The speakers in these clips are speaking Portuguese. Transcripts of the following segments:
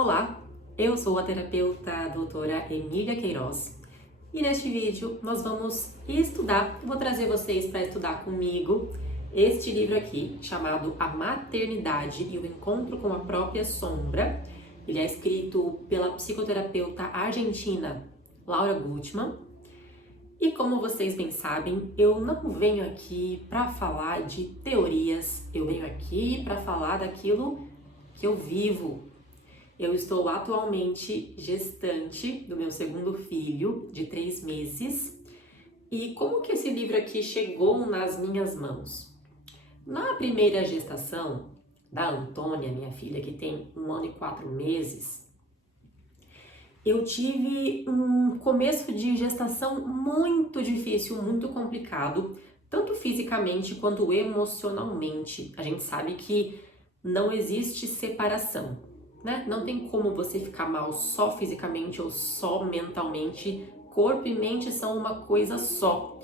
Olá, eu sou a terapeuta doutora Emília Queiroz e neste vídeo nós vamos estudar, vou trazer vocês para estudar comigo este livro aqui chamado A Maternidade e o Encontro com a Própria Sombra. Ele é escrito pela psicoterapeuta argentina Laura Gutman. E como vocês bem sabem, eu não venho aqui para falar de teorias, eu venho aqui para falar daquilo que eu vivo. Eu estou atualmente gestante do meu segundo filho, de 3 meses. E como que esse livro aqui chegou nas minhas mãos? Na primeira gestação da Antônia, minha filha, que tem 1 ano e 4 meses, eu tive um começo de gestação muito difícil, muito complicado, tanto fisicamente quanto emocionalmente. A gente sabe que não existe separação, né? Não tem como você ficar mal só fisicamente ou só mentalmente. Corpo e mente são uma coisa só.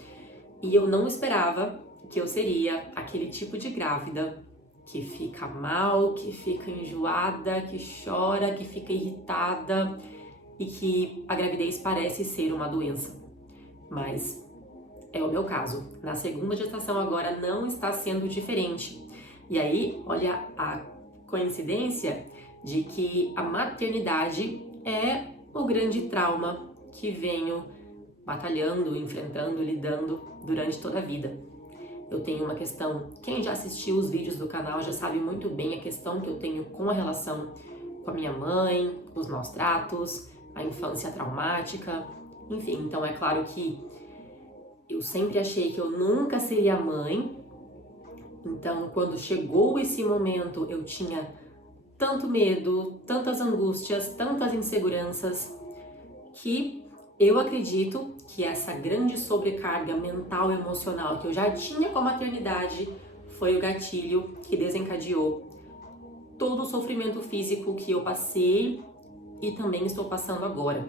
E eu não esperava que eu seria aquele tipo de grávida que fica mal, que fica enjoada, que chora, que fica irritada e que a gravidez parece ser uma doença. Mas é o meu caso. Na segunda gestação agora não está sendo diferente. E aí, olha a coincidência de que a maternidade é o grande trauma que venho batalhando, enfrentando, lidando durante toda a vida. Eu tenho uma questão, quem já assistiu os vídeos do canal já sabe muito bem a questão que eu tenho com a relação com a minha mãe, os maus tratos, a infância traumática, enfim. Então é claro que eu sempre achei que eu nunca seria mãe. Então quando chegou esse momento eu tinha tanto medo, tantas angústias, tantas inseguranças, que eu acredito que essa grande sobrecarga mental e emocional que eu já tinha com a maternidade foi o gatilho que desencadeou todo o sofrimento físico que eu passei e também estou passando agora.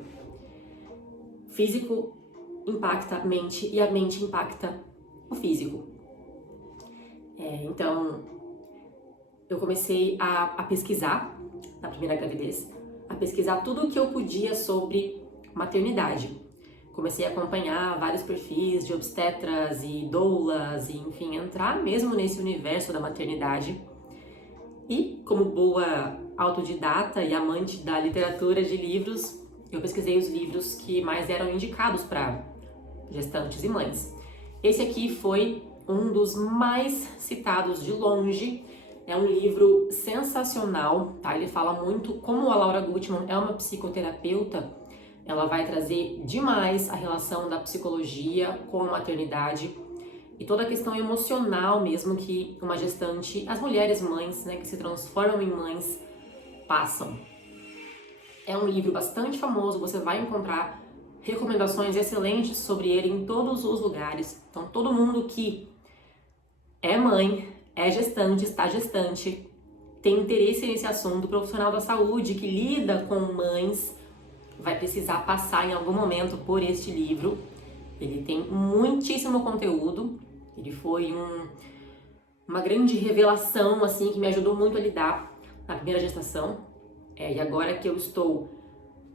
Físico impacta a mente e a mente impacta o físico. Então, eu comecei a pesquisar, na primeira gravidez, a pesquisar tudo o que eu podia sobre maternidade. Comecei a acompanhar vários perfis de obstetras e doulas, e enfim, entrar mesmo nesse universo da maternidade. E como boa autodidata e amante da literatura de livros, eu pesquisei os livros que mais eram indicados para gestantes e mães. Esse aqui foi um dos mais citados de longe. É um livro sensacional, tá? Ele fala muito, como a Laura Gutman é uma psicoterapeuta, ela vai trazer demais a relação da psicologia com a maternidade e toda a questão emocional mesmo que uma gestante, as mulheres mães, né, que se transformam em mães, passam. É um livro bastante famoso, você vai encontrar recomendações excelentes sobre ele em todos os lugares. Então todo mundo que é mãe, é gestante, está gestante, tem interesse nesse assunto, profissional da saúde que lida com mães, vai precisar passar em algum momento por este livro. Ele tem muitíssimo conteúdo, ele foi uma grande revelação, assim, que me ajudou muito a lidar na primeira gestação. E agora que eu estou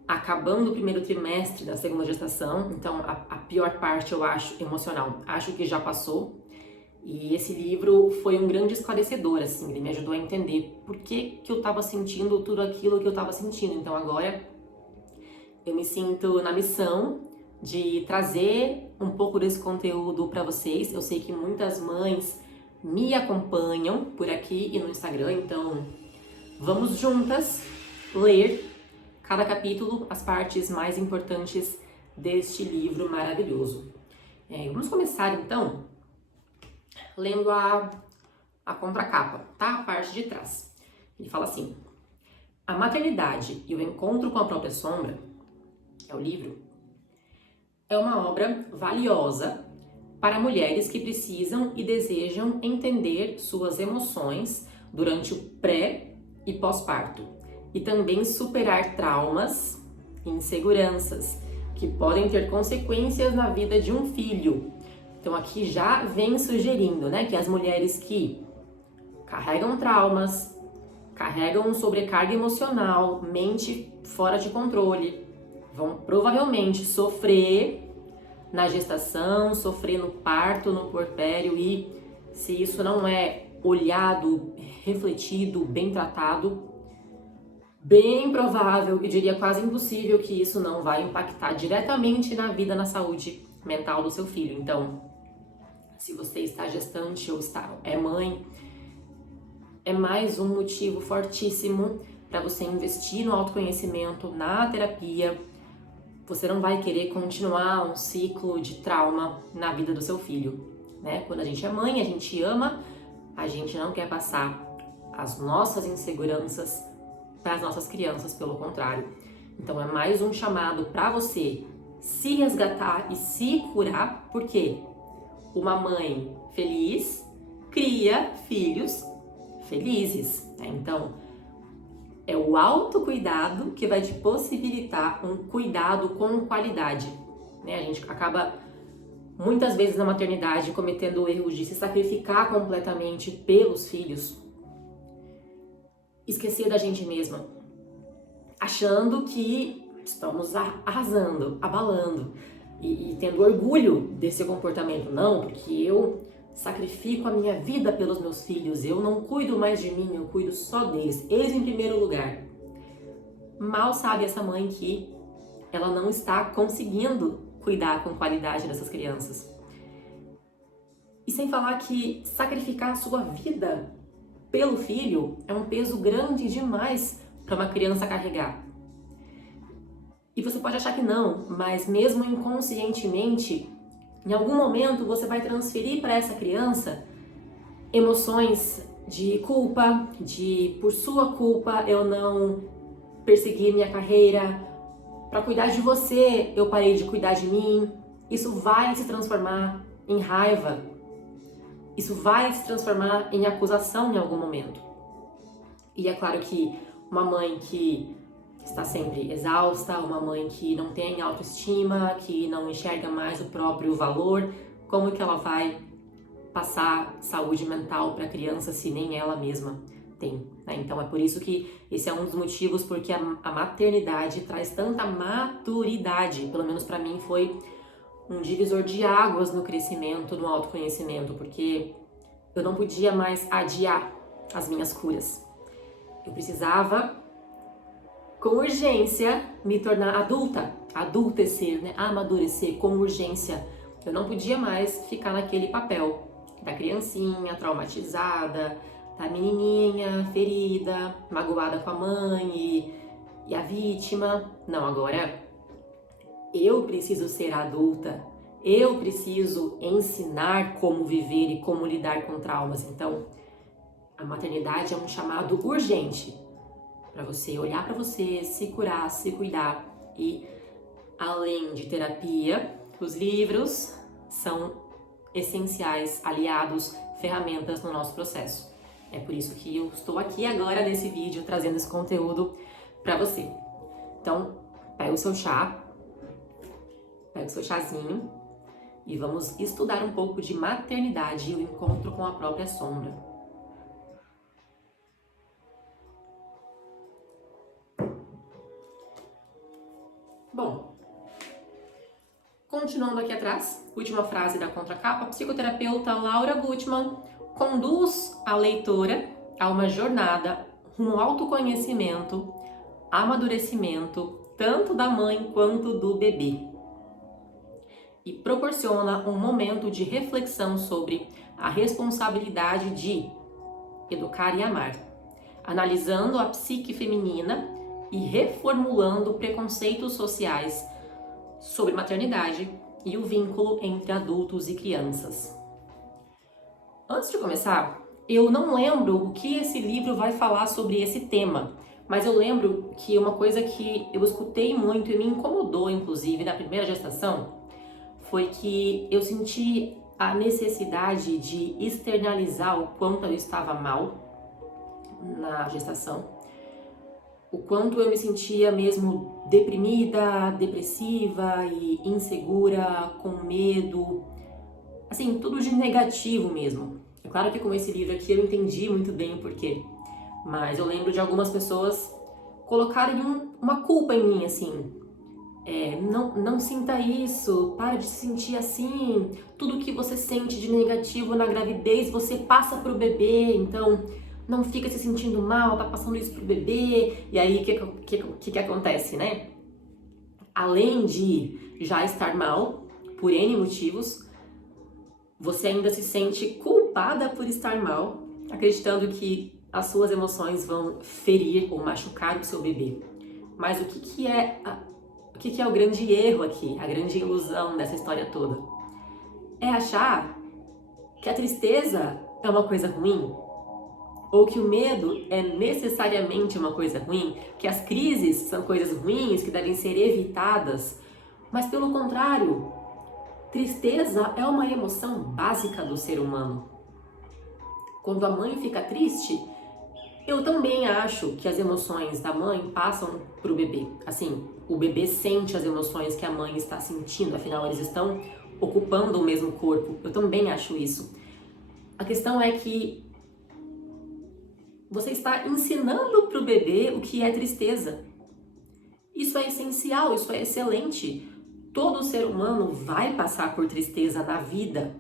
acabando o primeiro trimestre da segunda gestação, então a pior parte, eu acho, emocional, acho que já passou. E esse livro foi um grande esclarecedor, assim, ele me ajudou a entender por que eu estava sentindo tudo aquilo que eu estava sentindo. Então agora eu me sinto na missão de trazer um pouco desse conteúdo para vocês. Eu sei que muitas mães me acompanham por aqui e no Instagram, então vamos juntas ler cada capítulo, as partes mais importantes deste livro maravilhoso. Vamos começar então lendo a contracapa, tá? A parte de trás. Ele fala assim: A Maternidade e o Encontro com a Própria Sombra, é o livro, é uma obra valiosa para mulheres que precisam e desejam entender suas emoções durante o pré e pós-parto e também superar traumas e inseguranças que podem ter consequências na vida de um filho. Então aqui já vem sugerindo, né, que as mulheres que carregam traumas, carregam sobrecarga emocional, mente fora de controle, vão provavelmente sofrer na gestação, sofrer no parto, no puerpério, e se isso não é olhado, refletido, bem tratado, bem provável, eu diria quase impossível, que isso não vai impactar diretamente na vida, na saúde mental do seu filho. Então, se você está gestante ou é mãe, é mais um motivo fortíssimo para você investir no autoconhecimento, na terapia. Você não vai querer continuar um ciclo de trauma na vida do seu filho, né? Quando a gente é mãe, a gente ama, a gente não quer passar as nossas inseguranças para as nossas crianças, pelo contrário. Então é mais um chamado para você se resgatar e se curar, porque uma mãe feliz cria filhos felizes, né? Então é o autocuidado que vai te possibilitar um cuidado com qualidade, né? A gente acaba muitas vezes na maternidade cometendo o erro de se sacrificar completamente pelos filhos, esquecer da gente mesma, achando que estamos arrasando, abalando e tendo orgulho desse comportamento. Não, porque eu sacrifico a minha vida pelos meus filhos, eu não cuido mais de mim, eu cuido só deles, eles em primeiro lugar. Mal sabe essa mãe que ela não está conseguindo cuidar com qualidade dessas crianças. E sem falar que sacrificar a sua vida pelo filho é um peso grande demais para uma criança carregar. E você pode achar que não, mas mesmo inconscientemente, em algum momento você vai transferir para essa criança emoções de culpa, de por sua culpa eu não persegui minha carreira, para cuidar de você eu parei de cuidar de mim. Isso vai se transformar em raiva, isso vai se transformar em acusação em algum momento. E é claro que uma mãe que está sempre exausta, uma mãe que não tem autoestima, que não enxerga mais o próprio valor, como que ela vai passar saúde mental para a criança se nem ela mesma tem, né? Então é por isso que esse é um dos motivos porque a maternidade traz tanta maturidade. Pelo menos para mim foi um divisor de águas no crescimento, no autoconhecimento, porque eu não podia mais adiar as minhas curas. Eu precisava, com urgência, me tornar adulta, adultecer, né? Amadurecer com urgência. Eu não podia mais ficar naquele papel da criancinha traumatizada, da menininha ferida, magoada com a mãe e a vítima. Não, agora eu preciso ser adulta, eu preciso ensinar como viver e como lidar com traumas. Então, a maternidade é um chamado urgente para você olhar para você, se curar, se cuidar. E além de terapia, os livros são essenciais, aliados, ferramentas no nosso processo. É por isso que eu estou aqui agora nesse vídeo trazendo esse conteúdo para você. Então, pega o seu chá, pega o seu chazinho e vamos estudar um pouco de maternidade e o encontro com a própria sombra. Bom, continuando aqui atrás, última frase da contracapa, a psicoterapeuta Laura Gutman conduz a leitora a uma jornada rumo ao autoconhecimento, amadurecimento, tanto da mãe quanto do bebê. E proporciona um momento de reflexão sobre a responsabilidade de educar e amar, analisando a psique feminina e reformulando preconceitos sociais sobre maternidade e o vínculo entre adultos e crianças. Antes de começar, eu não lembro o que esse livro vai falar sobre esse tema, mas eu lembro que uma coisa que eu escutei muito e me incomodou, inclusive, na primeira gestação, foi que eu senti a necessidade de externalizar o quanto eu estava mal na gestação, o quanto eu me sentia mesmo deprimida, depressiva e insegura, com medo, assim, tudo de negativo mesmo. É claro que com esse livro aqui eu entendi muito bem o porquê, mas eu lembro de algumas pessoas colocarem uma culpa em mim, assim. Não sinta isso, para de se sentir assim, tudo que você sente de negativo na gravidez você passa pro bebê, então não fica se sentindo mal, tá passando isso pro bebê. E aí o que acontece, né? Além de já estar mal, por N motivos, você ainda se sente culpada por estar mal, acreditando que as suas emoções vão ferir ou machucar o seu bebê. Mas o que é o grande erro aqui, a grande ilusão dessa história toda? É achar que a tristeza é uma coisa ruim, ou que o medo é necessariamente uma coisa ruim, que as crises são coisas ruins que devem ser evitadas, mas pelo contrário, tristeza é uma emoção básica do ser humano. Quando a mãe fica triste, eu também acho que as emoções da mãe passam pro bebê. Assim, o bebê sente as emoções que a mãe está sentindo, afinal eles estão ocupando o mesmo corpo. Eu também acho isso. A questão é que você está ensinando pro bebê o que é tristeza. Isso é essencial, isso é excelente. Todo ser humano vai passar por tristeza na vida.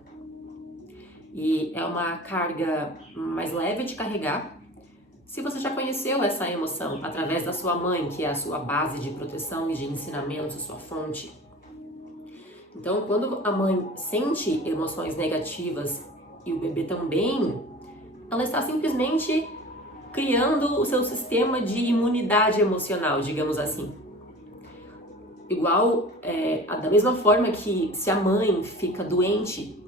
E é uma carga mais leve de carregar se você já conheceu essa emoção através da sua mãe, que é a sua base de proteção e de ensinamento, sua fonte. Então, quando a mãe sente emoções negativas e o bebê também, ela está simplesmente criando o seu sistema de imunidade emocional, digamos assim. Igual, da mesma forma que se a mãe fica doente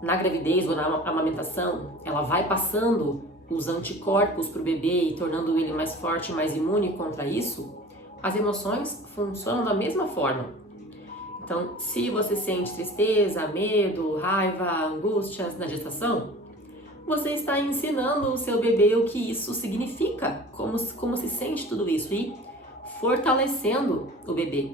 na gravidez ou na amamentação, ela vai passando os anticorpos para o bebê e tornando ele mais forte, mais imune contra isso, as emoções funcionam da mesma forma. Então, se você sente tristeza, medo, raiva, angústias na gestação, você está ensinando o seu bebê o que isso significa, como se sente tudo isso e fortalecendo o bebê.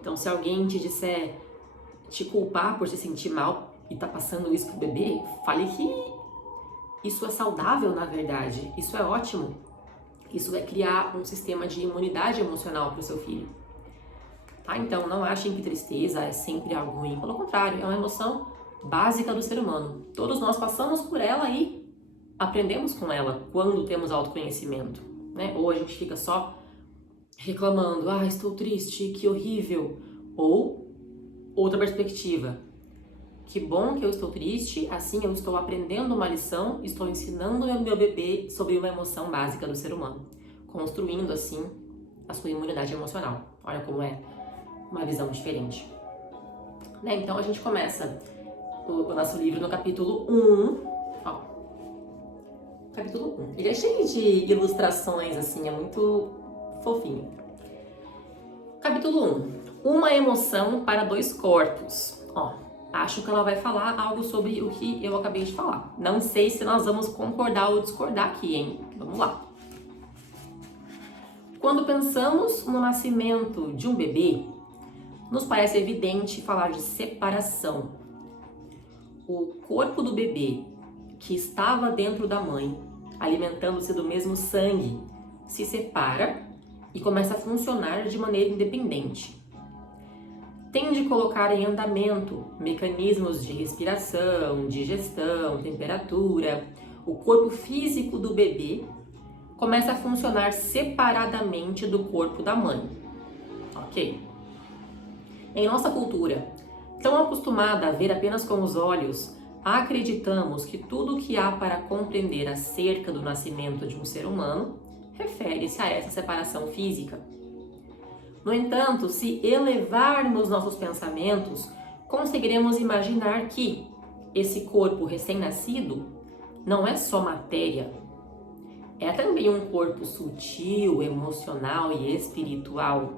Então, se alguém te culpar por se sentir mal e tá passando isso pro bebê, fale que isso é saudável, na verdade. Isso é ótimo. Isso é criar um sistema de imunidade emocional para o seu filho. Tá? Então, não achem que tristeza é sempre algo ruim. Pelo contrário, é uma emoção básica do ser humano. Todos nós passamos por ela e aprendemos com ela quando temos autoconhecimento, né? Ou a gente fica só reclamando, estou triste, que horrível. Ou outra perspectiva, que bom que eu estou triste, assim eu estou aprendendo uma lição, estou ensinando o meu bebê sobre uma emoção básica do ser humano, construindo assim a sua imunidade emocional. Olha como é uma visão diferente. Né? Então a gente começa o nosso livro no capítulo 1. Ó, capítulo 1. Ele é cheio de ilustrações, assim, é muito fofinho. Capítulo 1. Uma emoção para dois corpos. Ó, acho que ela vai falar algo sobre o que eu acabei de falar. Não sei se nós vamos concordar ou discordar aqui, hein? Vamos lá. Quando pensamos no nascimento de um bebê, nos parece evidente falar de separação. O corpo do bebê, que estava dentro da mãe, alimentando-se do mesmo sangue, se separa e começa a funcionar de maneira independente. Tem de colocar em andamento mecanismos de respiração, digestão, temperatura. O corpo físico do bebê começa a funcionar separadamente do corpo da mãe. Ok? Em nossa cultura, tão acostumada a ver apenas com os olhos, acreditamos que tudo o que há para compreender acerca do nascimento de um ser humano refere-se a essa separação física. No entanto, se elevarmos nossos pensamentos, conseguiremos imaginar que esse corpo recém-nascido não é só matéria, é também um corpo sutil, emocional e espiritual.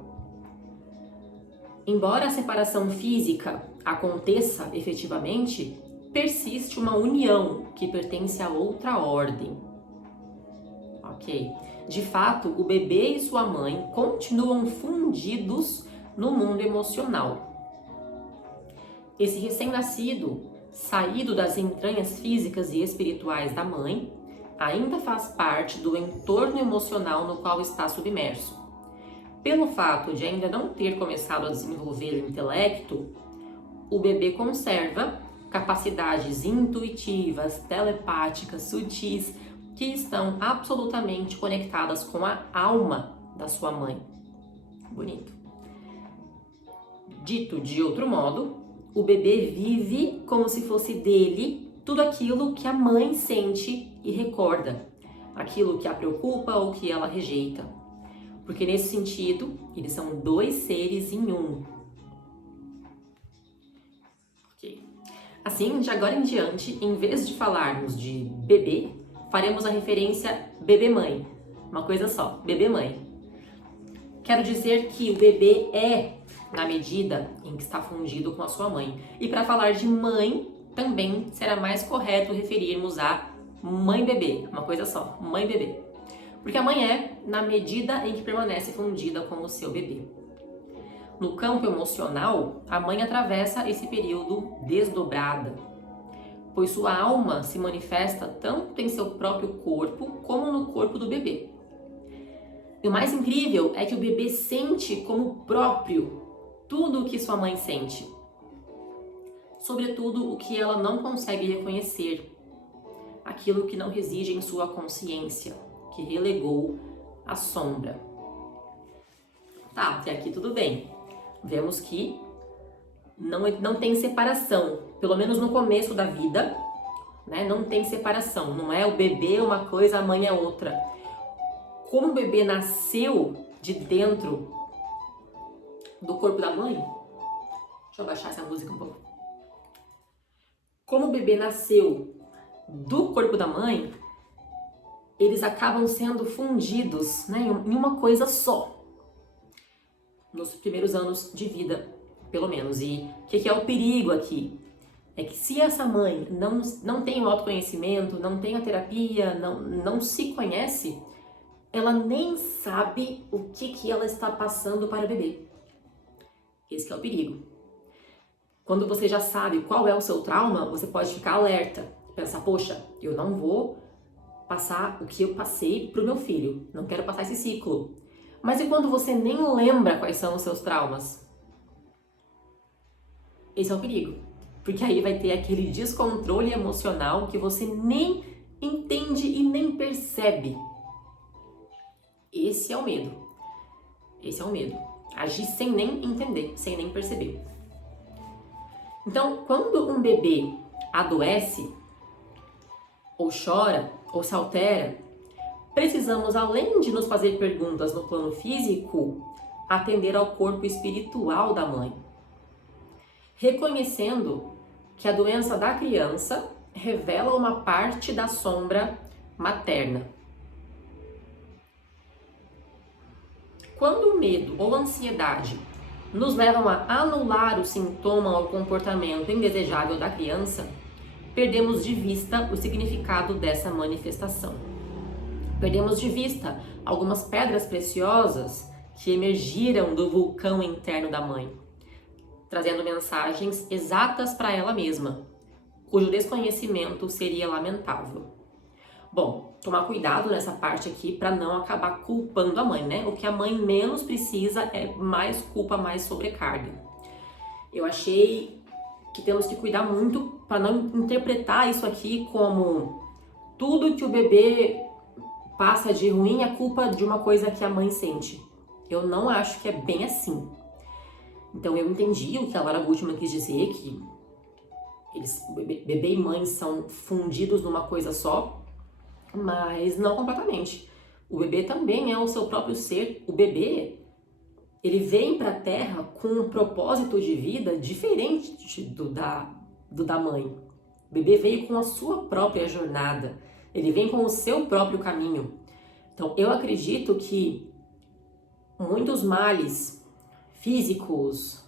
Embora a separação física aconteça efetivamente, persiste uma união que pertence a outra ordem. Ok? De fato, o bebê e sua mãe continuam fundidos no mundo emocional. Esse recém-nascido, saído das entranhas físicas e espirituais da mãe, ainda faz parte do entorno emocional no qual está submerso. Pelo fato de ainda não ter começado a desenvolver o intelecto, o bebê conserva capacidades intuitivas, telepáticas, sutis, que estão absolutamente conectadas com a alma da sua mãe. Bonito. Dito de outro modo, o bebê vive como se fosse dele tudo aquilo que a mãe sente e recorda, aquilo que a preocupa ou que ela rejeita. Porque nesse sentido, eles são dois seres em um. Ok. Assim, de agora em diante, em vez de falarmos de bebê, faremos a referência bebê-mãe. Uma coisa só, bebê-mãe. Quero dizer que o bebê é na medida em que está fundido com a sua mãe. E para falar de mãe, também será mais correto referirmos a mãe-bebê, uma coisa só, mãe-bebê. Porque a mãe é na medida em que permanece fundida com o seu bebê. No campo emocional, a mãe atravessa esse período desdobrada, pois sua alma se manifesta tanto em seu próprio corpo como no corpo do bebê. E o mais incrível é que o bebê sente como próprio tudo o que sua mãe sente, sobretudo o que ela não consegue reconhecer, aquilo que não reside em sua consciência, que relegou à sombra. Tá, até aqui tudo bem. Vemos que não tem separação, pelo menos no começo da vida, né? Não tem separação, não é o bebê uma coisa, a mãe é outra. Como o bebê nasceu de dentro do corpo da mãe, deixa eu abaixar essa música um pouco. Como o bebê nasceu do corpo da mãe, eles acabam sendo fundidos, né, em uma coisa só, nos primeiros anos de vida, pelo menos. E o que é o perigo aqui? É que se essa mãe não tem o autoconhecimento, não tem a terapia, não se conhece, ela nem sabe o que ela está passando para o bebê. Esse que é o perigo. Quando você já sabe qual é o seu trauma, você pode ficar alerta, pensar, poxa, eu não vou passar o que eu passei para o meu filho, não quero passar esse ciclo. Mas e quando você nem lembra quais são os seus traumas? Esse é o perigo, porque aí vai ter aquele descontrole emocional que você nem entende e nem percebe. Esse é o medo. Esse é o medo. Agir sem nem entender, sem nem perceber. Então, quando um bebê adoece, ou chora, ou se altera, precisamos, além de nos fazer perguntas no plano físico, atender ao corpo espiritual da mãe, reconhecendo que a doença da criança revela uma parte da sombra materna. Quando o medo ou a ansiedade nos levam a anular o sintoma ou comportamento indesejável da criança, perdemos de vista o significado dessa manifestação. Perdemos de vista algumas pedras preciosas que emergiram do vulcão interno da mãe, trazendo mensagens exatas para ela mesma, cujo desconhecimento seria lamentável. Bom, tomar cuidado nessa parte aqui para não acabar culpando a mãe, né? O que a mãe menos precisa é mais culpa, mais sobrecarga. Eu achei que temos que cuidar muito para não interpretar isso aqui como tudo que o bebê passa de ruim é culpa de uma coisa que a mãe sente. Eu não acho que é bem assim. Então eu entendi o que a Lara Gutman quis dizer, que bebê e mãe são fundidos numa coisa só, mas não completamente. O bebê também é o seu próprio ser. O bebê, ele vem para a Terra com um propósito de vida diferente do da mãe. O bebê veio com a sua própria jornada. Ele vem com o seu próprio caminho. Então, eu acredito que muitos males físicos,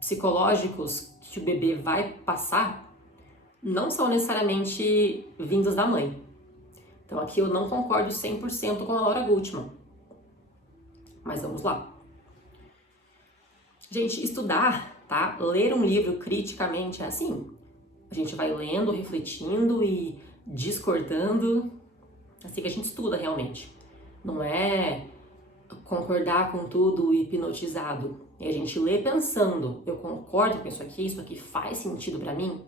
psicológicos que o bebê vai passar não são necessariamente vindos da mãe. Então aqui eu não concordo 100% com a Lara Gutman. Mas vamos lá. Gente, estudar, tá? Ler um livro criticamente é assim. A gente vai lendo, refletindo e discordando Assim que a gente estuda realmente. Não é concordar com tudo hipnotizado. E a gente lê pensando, eu concordo com isso aqui faz sentido pra mim?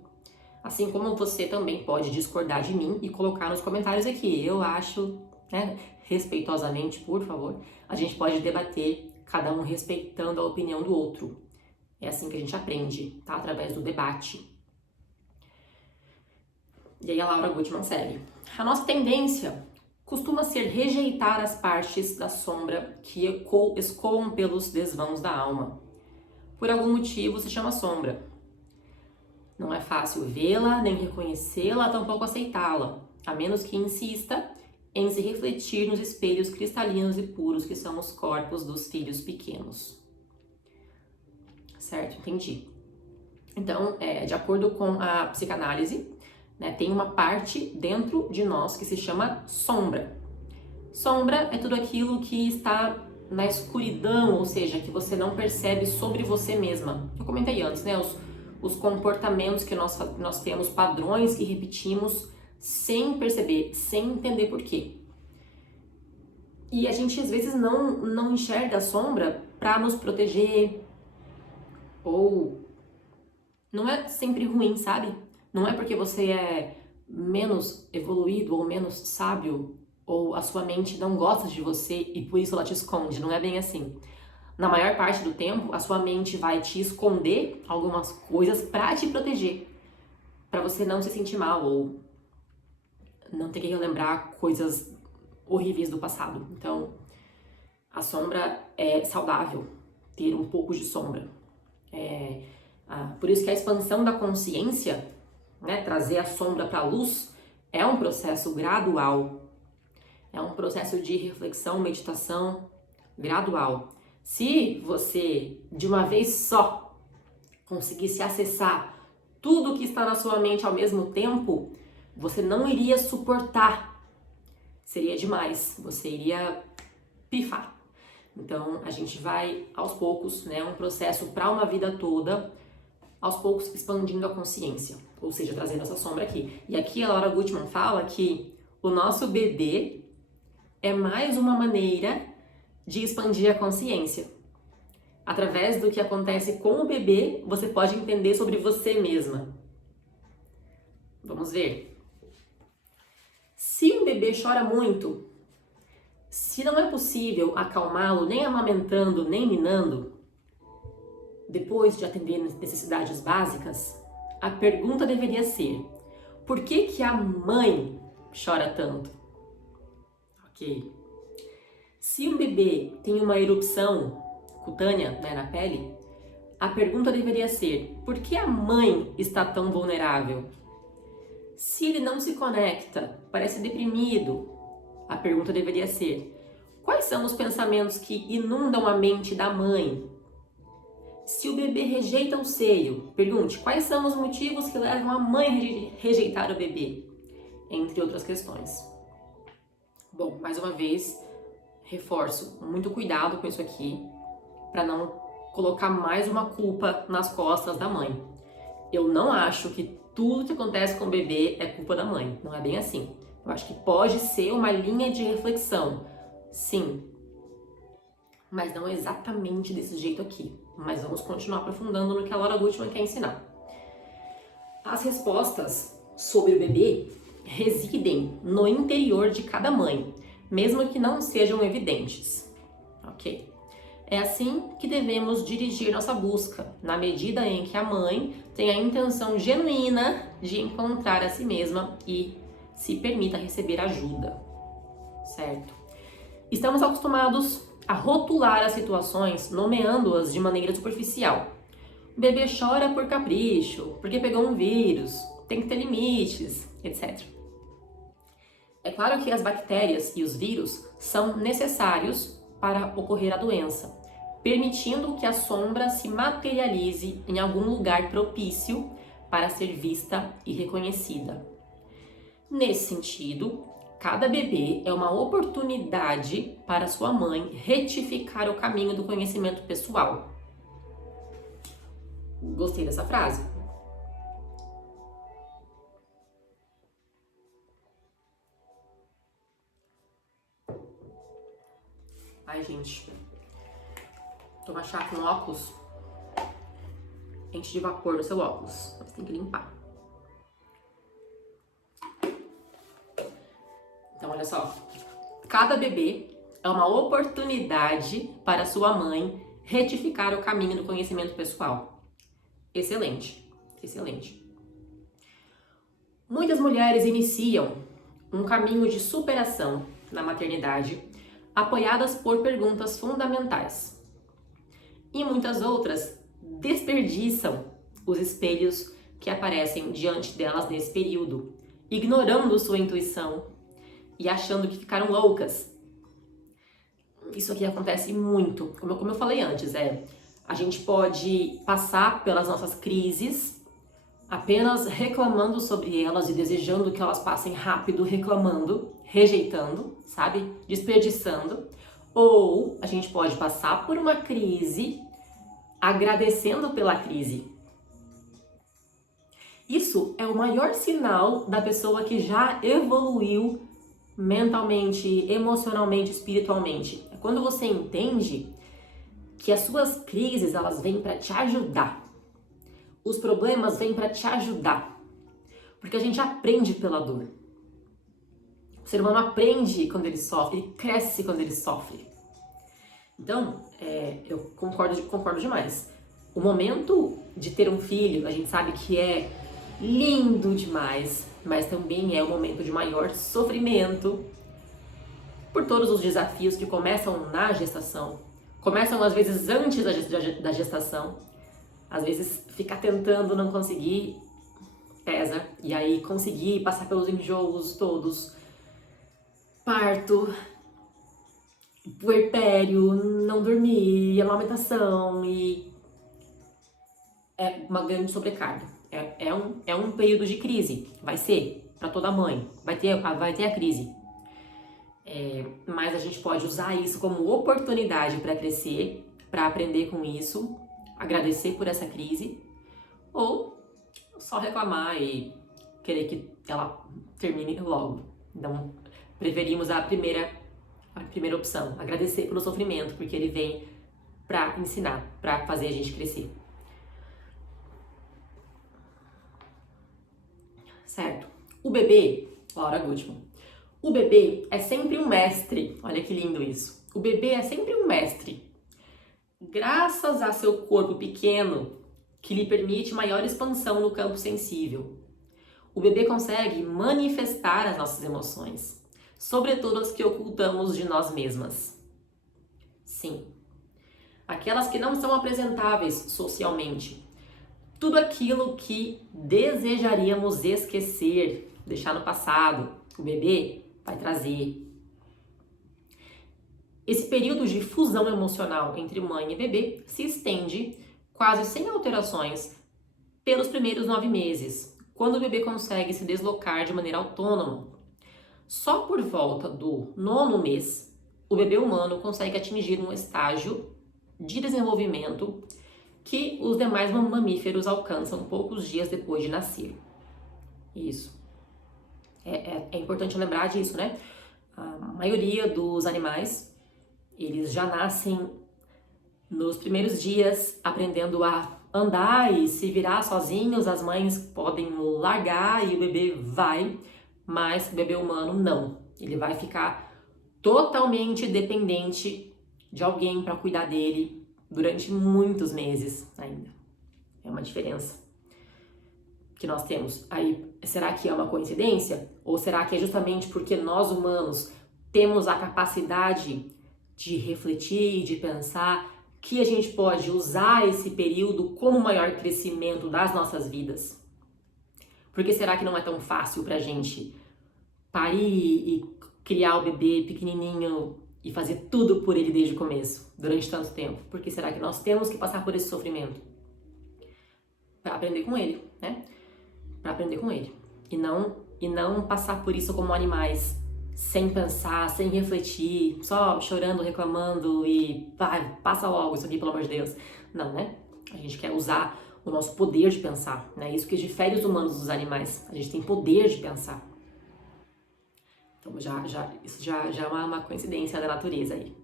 Assim como você também pode discordar de mim e colocar nos comentários aqui. Eu acho, né, respeitosamente, por favor, a gente pode debater, cada um respeitando a opinião do outro. É assim que a gente aprende, tá? Através do debate. E aí a Laura Gutman segue. A nossa tendência costuma ser rejeitar as partes da sombra que escoam pelos desvãos da alma. Por algum motivo se chama sombra. Não é fácil vê-la, nem reconhecê-la, tampouco aceitá-la, a menos que insista em se refletir nos espelhos cristalinos e puros que são os corpos dos filhos pequenos. Certo? Entendi. Então, de acordo com a psicanálise, né, tem uma parte dentro de nós que se chama sombra. Sombra é tudo aquilo que está na escuridão, ou seja, que você não percebe sobre você mesma. Eu comentei antes, né? Os comportamentos que nós temos, padrões que repetimos sem perceber, sem entender por quê. E a gente às vezes não enxerga a sombra para nos proteger, ou não é sempre ruim, sabe? Não é porque você é menos evoluído ou menos sábio, ou a sua mente não gosta de você e por isso ela te esconde, não é bem assim. Na maior parte do tempo, a sua mente vai te esconder algumas coisas para te proteger, para você não se sentir mal ou não ter que relembrar coisas horríveis do passado. Então, a sombra é saudável, ter um pouco de sombra. Por isso que a expansão da consciência, né, trazer a sombra para a luz, é um processo gradual. É um processo de reflexão, meditação gradual. Se você, de uma vez só, conseguisse acessar tudo que está na sua mente ao mesmo tempo, você não iria suportar. Seria demais. Você iria pifar. Então, a gente vai, aos poucos, né, um processo para uma vida toda, aos poucos expandindo a consciência. Ou seja, trazendo essa sombra aqui. E aqui a Laura Gutman fala que o nosso bebê é mais uma maneira de expandir a consciência. Através do que acontece com o bebê, você pode entender sobre você mesma. Vamos ver. Se um bebê chora muito, se não é possível acalmá-lo nem amamentando, nem ninando, depois de atender necessidades básicas, a pergunta deveria ser: por que a mãe chora tanto? Ok. Se um bebê tem uma erupção cutânea, né, na pele, a pergunta deveria ser: por que a mãe está tão vulnerável? Se ele não se conecta, parece deprimido, a pergunta deveria ser: quais são os pensamentos que inundam a mente da mãe? Se o bebê rejeita o seio, pergunte: quais são os motivos que levam a mãe a rejeitar o bebê? Entre outras questões. Bom, mais uma vez, reforço, muito cuidado com isso aqui, para não colocar mais uma culpa nas costas da mãe. Eu não acho que tudo que acontece com o bebê é culpa da mãe, não é bem assim. Eu acho que pode ser uma linha de reflexão, sim, mas não exatamente desse jeito aqui. Mas vamos continuar aprofundando no que a Laura Gutman quer ensinar. As respostas sobre o bebê residem no interior de cada mãe, mesmo que não sejam evidentes. Ok? É assim que devemos dirigir nossa busca, na medida em que a mãe tem a intenção genuína de encontrar a si mesma e se permita receber ajuda. Certo? Estamos acostumados a rotular as situações, nomeando-as de maneira superficial. O bebê chora por capricho, porque pegou um vírus, tem que ter limites, etc. É claro que as bactérias e os vírus são necessários para ocorrer a doença, permitindo que a sombra se materialize em algum lugar propício para ser vista e reconhecida. Nesse sentido, cada bebê é uma oportunidade para sua mãe retificar o caminho do conhecimento pessoal. Gostei dessa frase. Ai, gente. Tomar chá com óculos. Enche de vapor no seu óculos. Você tem que limpar. Então, olha só. Cada bebê é uma oportunidade para sua mãe retificar o caminho do conhecimento pessoal. Excelente, excelente. Muitas mulheres iniciam um caminho de superação na maternidade, apoiadas por perguntas fundamentais. E muitas outras desperdiçam os espelhos que aparecem diante delas nesse período, ignorando sua intuição e achando que ficaram loucas. Isso aqui acontece muito. Como eu falei antes, a gente pode passar pelas nossas crises apenas reclamando sobre elas e desejando que elas passem rápido, reclamando, rejeitando, sabe? Desperdiçando. Ou a gente pode passar por uma crise agradecendo pela crise. Isso é o maior sinal da pessoa que já evoluiu mentalmente, emocionalmente, espiritualmente. É quando você entende que as suas crises, elas vêm para te ajudar. Os problemas vêm para te ajudar. Porque a gente aprende pela dor. O ser humano aprende quando ele sofre, ele cresce quando ele sofre. Então, eu concordo demais. O momento de ter um filho, a gente sabe que é lindo demais, mas também é o momento de maior sofrimento por todos os desafios que começam na gestação. Começam às vezes antes da gestação. Às vezes ficar tentando não conseguir pesa. E aí conseguir passar pelos enjoos todos. Parto, puerpério, não dormir, amamentação e é uma grande sobrecarga. É um período de crise, vai ser para toda mãe, vai ter a crise. Mas a gente pode usar isso como oportunidade para crescer, para aprender com isso, agradecer por essa crise, ou só reclamar e querer que ela termine logo. Então, preferimos a primeira opção, agradecer pelo sofrimento, porque ele vem para ensinar, para fazer a gente crescer. Certo? O bebê, Laura Gutman, o bebê é sempre um mestre. Olha que lindo isso. O bebê é sempre um mestre. Graças a seu corpo pequeno, que lhe permite maior expansão no campo sensível, o bebê consegue manifestar as nossas emoções, sobretudo as que ocultamos de nós mesmas. Sim, aquelas que não são apresentáveis socialmente. Tudo aquilo que desejaríamos esquecer, deixar no passado, o bebê vai trazer. Esse período de fusão emocional entre mãe e bebê se estende, quase sem alterações, pelos primeiros 9 meses, quando o bebê consegue se deslocar de maneira autônoma. Só por volta do 9º mês, o bebê humano consegue atingir um estágio de desenvolvimento que os demais mamíferos alcançam poucos dias depois de nascer. Isso. É importante lembrar disso, né? A maioria dos animais, eles já nascem nos primeiros dias aprendendo a andar e se virar sozinhos. As mães podem largar e o bebê vai, mas o bebê humano não. Ele vai ficar totalmente dependente de alguém para cuidar dele durante muitos meses ainda. É uma diferença que nós temos. Aí, será que é uma coincidência? Ou será que é justamente porque nós humanos temos a capacidade de refletir, de pensar, que a gente pode usar esse período como maior crescimento das nossas vidas? Por que será que não é tão fácil pra gente parir e criar o bebê pequenininho e fazer tudo por ele desde o começo, durante tanto tempo? Por que será que nós temos que passar por esse sofrimento? Para aprender com ele, né? Para aprender com ele. E não passar por isso como animais, sem pensar, sem refletir, só chorando, reclamando e passa logo isso aqui, pelo amor de Deus. Não, né? A gente quer usar o nosso poder de pensar, né? Isso que difere os humanos dos animais. A gente tem poder de pensar. Então isso já é uma coincidência da natureza aí.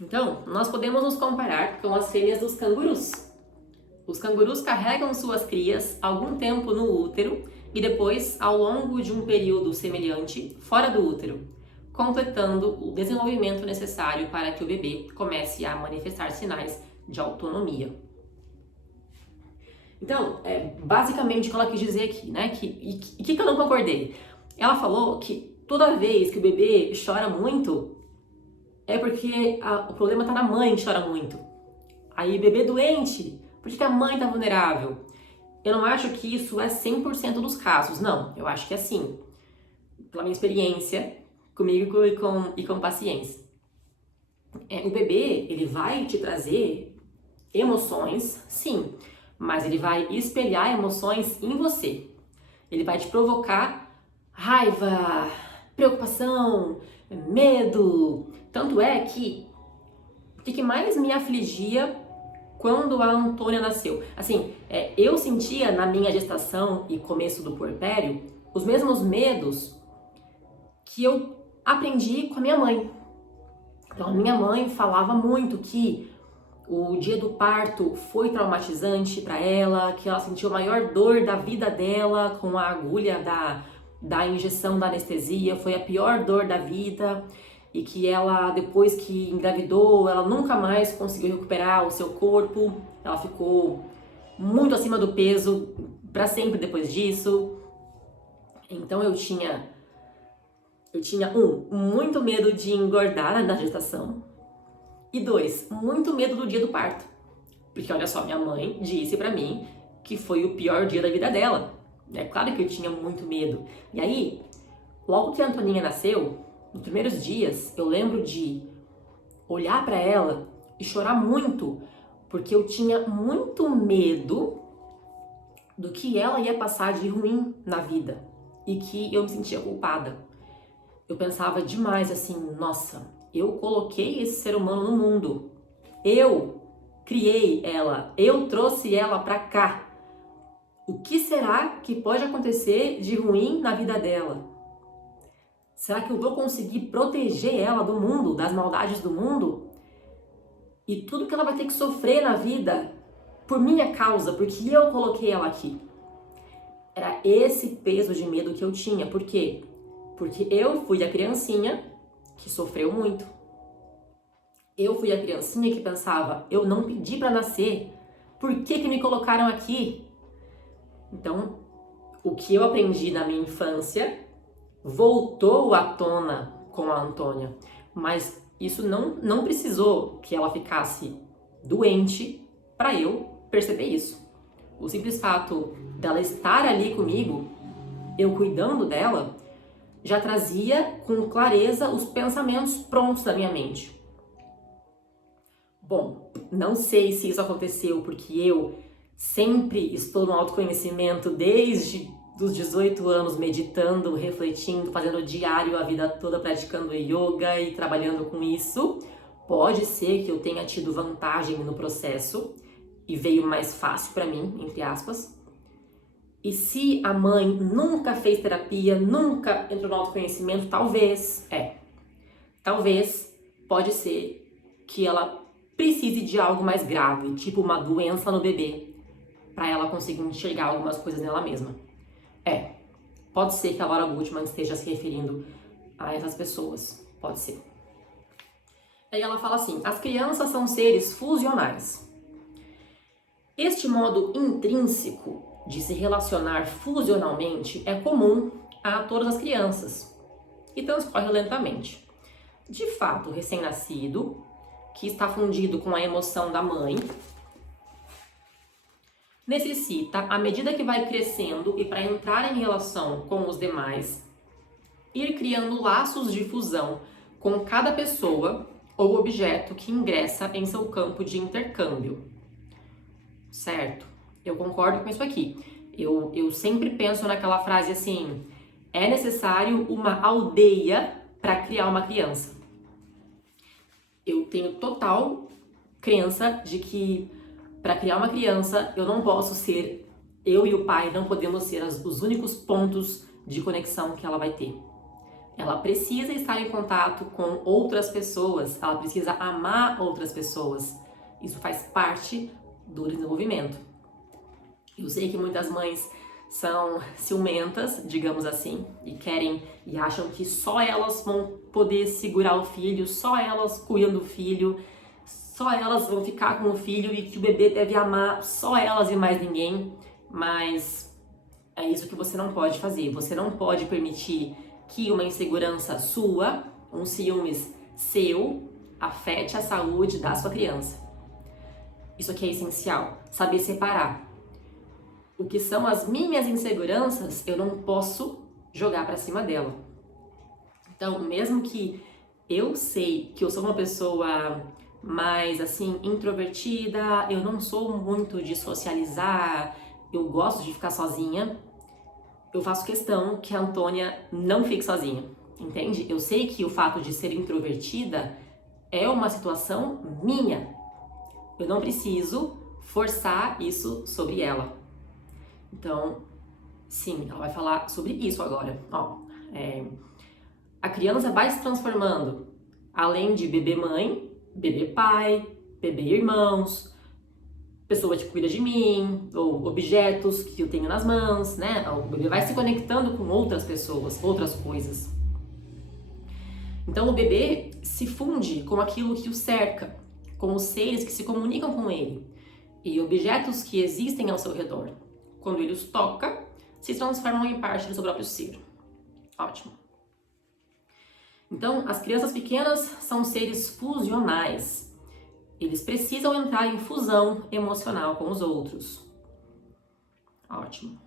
Então, nós podemos nos comparar com as fêmeas dos cangurus. Os cangurus carregam suas crias algum tempo no útero e depois, ao longo de um período semelhante, fora do útero, completando o desenvolvimento necessário para que o bebê comece a manifestar sinais de autonomia. Então, basicamente o que ela quis dizer aqui, né? E o que eu não concordei? Ela falou que toda vez que o bebê chora muito, é porque o problema tá na mãe que chora muito. Aí, bebê doente, por que a mãe tá vulnerável? Eu não acho que isso é 100% dos casos, não. Eu acho que é assim, pela minha experiência, comigo e com pacientes. O bebê, ele vai te trazer emoções, sim, mas ele vai espelhar emoções em você. Ele vai te provocar raiva, preocupação, medo. Tanto é que o que mais me afligia quando a Antônia nasceu? Assim, eu sentia na minha gestação e começo do puerpério os mesmos medos que eu aprendi com a minha mãe. Então, a minha mãe falava muito que o dia do parto foi traumatizante para ela, que ela sentiu a maior dor da vida dela com a agulha da injeção da anestesia, foi a pior dor da vida, e que ela, depois que engravidou, ela nunca mais conseguiu recuperar o seu corpo, ela ficou muito acima do peso para sempre depois disso. Então eu tinha muito medo de engordar na gestação, e 2, muito medo do dia do parto. Porque olha só, minha mãe disse pra mim que foi o pior dia da vida dela. É claro que eu tinha muito medo. E aí, logo que a Antoninha nasceu, nos primeiros dias, eu lembro de olhar pra ela e chorar muito, porque eu tinha muito medo do que ela ia passar de ruim na vida e que eu me sentia culpada. Eu pensava demais assim, nossa, eu coloquei esse ser humano no mundo, eu criei ela, eu trouxe ela pra cá. O que será que pode acontecer de ruim na vida dela? Será que eu vou conseguir proteger ela do mundo, das maldades do mundo? E tudo que ela vai ter que sofrer na vida por minha causa, porque eu coloquei ela aqui. Era esse peso de medo que eu tinha. Por quê? Porque eu fui a criancinha que sofreu muito. Eu fui a criancinha que pensava, eu não pedi pra nascer, por que me colocaram aqui? Então, o que eu aprendi na minha infância voltou à tona com a Antônia, mas isso não precisou que ela ficasse doente para eu perceber isso. O simples fato dela estar ali comigo, eu cuidando dela, já trazia com clareza os pensamentos prontos na minha mente. Bom, não sei se isso aconteceu porque eu sempre estou no autoconhecimento desde os 18 anos, meditando, refletindo, fazendo diário a vida toda, praticando yoga e trabalhando com isso. Pode ser que eu tenha tido vantagem no processo e veio mais fácil para mim, entre aspas. E se a mãe nunca fez terapia, nunca entrou no autoconhecimento, talvez pode ser que ela precise de algo mais grave, tipo uma doença no bebê, para ela conseguir enxergar algumas coisas nela mesma. Pode ser que a Laura Gutman esteja se referindo a essas pessoas, pode ser. Aí ela fala assim, as crianças são seres fusionais. Este modo intrínseco de se relacionar fusionalmente é comum a todas as crianças e transcorre lentamente. De fato, o recém-nascido, que está fundido com a emoção da mãe, necessita, à medida que vai crescendo e para entrar em relação com os demais, ir criando laços de fusão com cada pessoa ou objeto que ingressa em seu campo de intercâmbio. Certo? Eu concordo com isso aqui. Eu sempre penso naquela frase assim, é necessário uma aldeia para criar uma criança. Eu tenho total crença de que para criar uma criança, eu e o pai não podemos ser os únicos pontos de conexão que ela vai ter. Ela precisa estar em contato com outras pessoas, ela precisa amar outras pessoas. Isso faz parte do desenvolvimento. Eu sei que muitas mães são ciumentas, digamos assim, e querem e acham que só elas vão poder segurar o filho, só elas cuidam do filho, só elas vão ficar com o filho e que o bebê deve amar só elas e mais ninguém. Mas é isso que você não pode fazer. Você não pode permitir que uma insegurança sua, um ciúmes seu, afete a saúde da sua criança. Isso aqui é essencial, saber separar. O que são as minhas inseguranças, eu não posso jogar para cima dela. Então, mesmo que eu sei que eu sou uma pessoa mais, assim, introvertida, eu não sou muito de socializar, eu gosto de ficar sozinha, eu faço questão que a Antônia não fique sozinha, entende? Eu sei que o fato de ser introvertida é uma situação minha. Eu não preciso forçar isso sobre ela. Então, sim, ela vai falar sobre isso agora. A criança vai se transformando, além de bebê mãe, bebê pai, bebê irmãos, pessoa que cuida de mim, ou objetos que eu tenho nas mãos, né? O bebê vai se conectando com outras pessoas, outras coisas. Então o bebê se funde com aquilo que o cerca, com os seres que se comunicam com ele e objetos que existem ao seu redor. Quando ele os toca, se transformam em parte do seu próprio ser. Ótimo. Então, as crianças pequenas são seres fusionais. Eles precisam entrar em fusão emocional com os outros. Ótimo.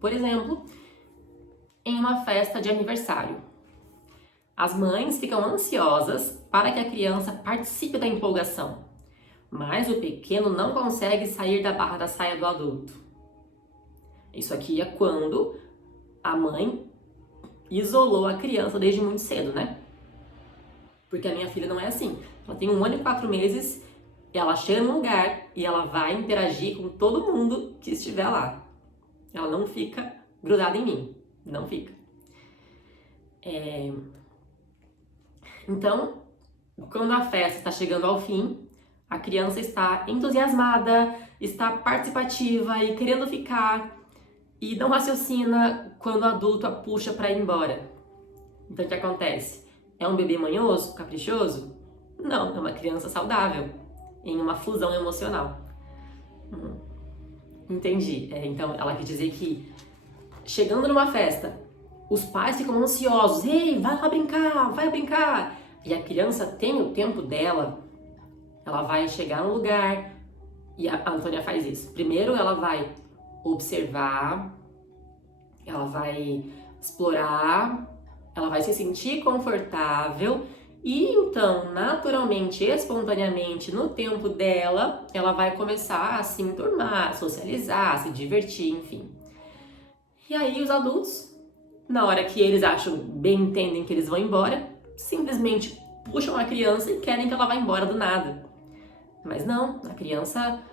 Por exemplo, em uma festa de aniversário. As mães ficam ansiosas para que a criança participe da empolgação, mas o pequeno não consegue sair da barra da saia do adulto. Isso aqui é quando a mãe isolou a criança desde muito cedo, né? Porque a minha filha não é assim. Ela tem 1 ano e 4 meses, ela chega num lugar e ela vai interagir com todo mundo que estiver lá. Ela não fica grudada em mim, não fica. Então, quando a festa está chegando ao fim, a criança está entusiasmada, está participativa e querendo ficar, e não raciocina quando o adulto a puxa para ir embora. Então o que acontece? É um bebê manhoso, caprichoso? Não, é uma criança saudável, em uma fusão emocional. Entendi. Então ela quer dizer que, chegando numa festa, os pais ficam ansiosos. Ei, vai lá brincar, vai brincar. E a criança tem o tempo dela. Ela vai chegar no lugar e a Antônia faz isso. Primeiro ela vai observar, ela vai explorar, ela vai se sentir confortável e então, naturalmente, espontaneamente, no tempo dela, ela vai começar a se enturmar, a socializar, a se divertir, enfim. E aí os adultos, na hora que eles acham, bem entendem que eles vão embora, simplesmente puxam a criança e querem que ela vá embora do nada. Mas não, a criança,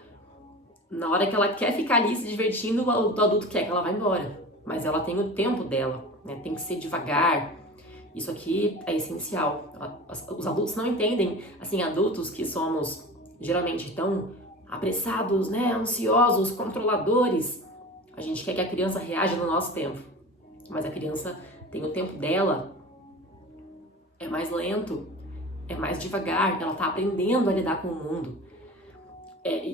na hora que ela quer ficar ali se divertindo, o adulto quer que ela vá embora. Mas ela tem o tempo dela, né? Tem que ser devagar. Isso aqui é essencial. Os adultos não entendem, assim, adultos que somos geralmente tão apressados, né? Ansiosos, controladores. A gente quer que a criança reaja no nosso tempo. Mas a criança tem o tempo dela, é mais lento, é mais devagar, ela tá aprendendo a lidar com o mundo.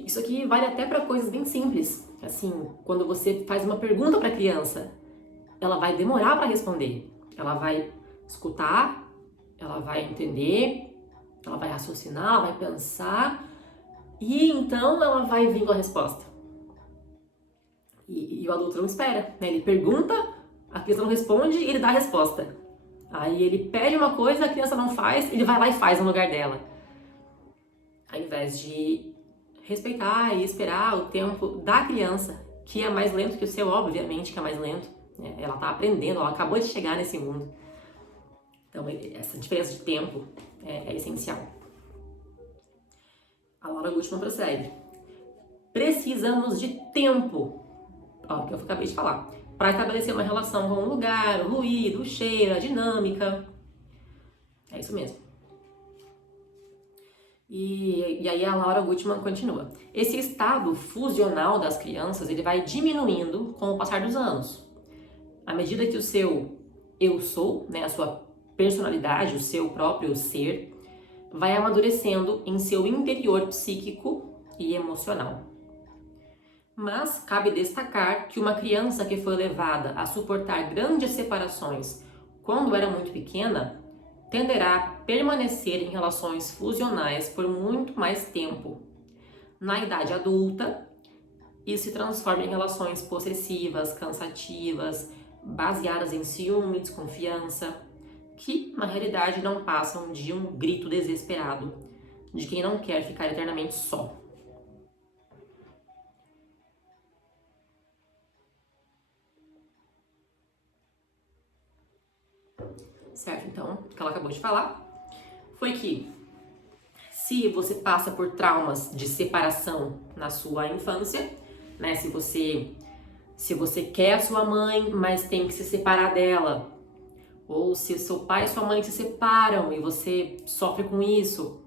Isso aqui vale até para coisas bem simples. Assim, quando você faz uma pergunta para a criança, ela vai demorar para responder. Ela vai escutar, ela vai entender, ela vai raciocinar, ela vai pensar e então ela vai vir com a resposta. E o adulto não espera, né? Ele pergunta, a criança não responde e ele dá a resposta. Aí ele pede uma coisa, a criança não faz, ele vai lá e faz no lugar dela. Ao invés de respeitar e esperar o tempo da criança, que é mais lento que o seu, obviamente que é mais lento. Né? Ela está aprendendo, ela acabou de chegar nesse mundo. Então essa diferença de tempo é essencial. A Laura Gutman prossegue. Precisamos de tempo. Ó, o que eu acabei de falar. para estabelecer uma relação com o lugar, o ruído, o cheiro, a dinâmica. É isso mesmo. E aí a Laura Gutman continua. Esse estado fusional das crianças, ele vai diminuindo com o passar dos anos. À medida que o seu eu sou, né, a sua personalidade, o seu próprio ser, vai amadurecendo em seu interior psíquico e emocional. Mas cabe destacar que uma criança que foi levada a suportar grandes separações quando era muito pequena, tenderá a permanecer em relações fusionais por muito mais tempo. Na idade adulta, isso se transforma em relações possessivas, cansativas, baseadas em ciúme, desconfiança, que na realidade não passam de um grito desesperado de quem não quer ficar eternamente só. Certo? Então, o que ela acabou de falar foi que se você passa por traumas de separação na sua infância, né? Se você quer a sua mãe, mas tem que se separar dela, ou se seu pai e sua mãe se separam e você sofre com isso,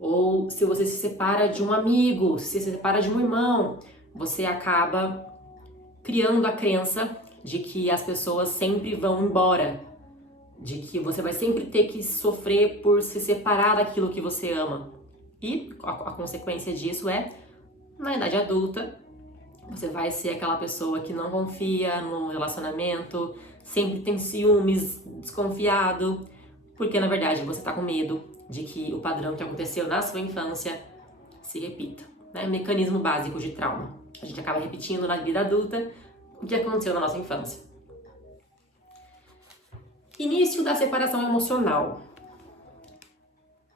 ou se você se separa de um amigo, se separa de um irmão, você acaba criando a crença de que as pessoas sempre vão embora, de que você vai sempre ter que sofrer por se separar daquilo que você ama. E a consequência disso é, na idade adulta, você vai ser aquela pessoa que não confia no relacionamento, sempre tem ciúmes, desconfiado, porque na verdade você está com medo de que o padrão que aconteceu na sua infância se repita, né? Mecanismo básico de trauma. A gente acaba repetindo na vida adulta o que aconteceu na nossa infância. Início da separação emocional.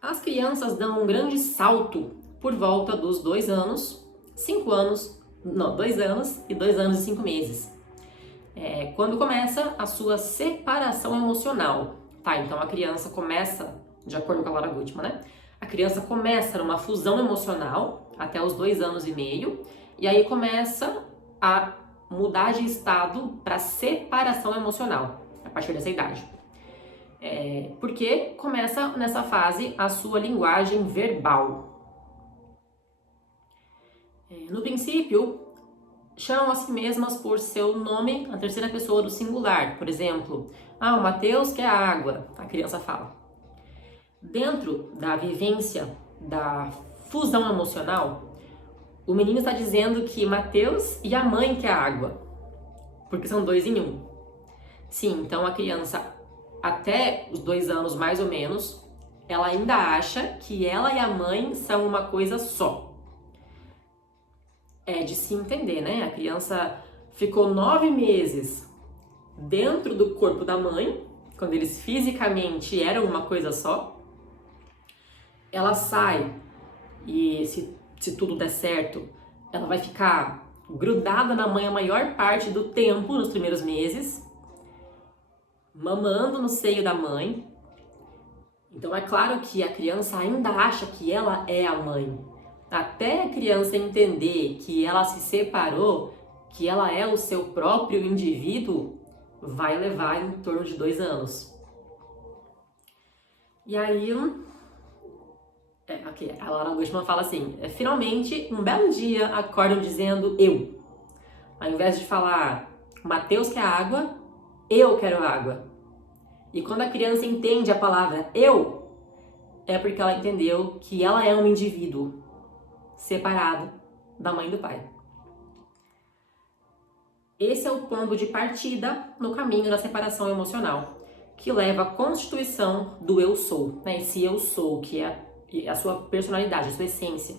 As crianças dão um grande salto por volta dos 2 anos, 2 anos e 2 anos e 5 meses. Quando começa a sua separação emocional, tá? Então a criança começa, de acordo com a Laura Gutman, né? A criança começa numa fusão emocional até os 2 anos e meio, e aí começa a mudar de estado para separação emocional a partir dessa idade. Porque começa nessa fase a sua linguagem verbal. No princípio, chamam a si mesmas por seu nome na terceira pessoa do singular. Por exemplo, o Mateus quer água, a criança fala. Dentro da vivência da fusão emocional, o menino está dizendo que Mateus e a mãe quer água, porque são 2 em 1. Sim, então a criança, até os 2 anos mais ou menos, ela ainda acha que ela e a mãe são uma coisa só. É de se entender, né? A criança ficou 9 meses dentro do corpo da mãe, quando eles fisicamente eram uma coisa só. Ela sai e, se tudo der certo, ela vai ficar grudada na mãe a maior parte do tempo, nos primeiros meses, mamando no seio da mãe. Então é claro que a criança ainda acha que ela é a mãe. Até a criança entender que ela se separou, que ela é o seu próprio indivíduo, vai levar em torno de 2 anos. E aí, a Laura Gutman fala assim, finalmente, um belo dia, acordam dizendo eu. Ao invés de falar, Mateus quer água, eu quero água. E quando a criança entende a palavra eu, é porque ela entendeu que ela é um indivíduo separado da mãe e do pai. Esse é o ponto de partida no caminho da separação emocional, que leva à constituição do eu sou, né? Esse eu sou, que é a sua personalidade, a sua essência,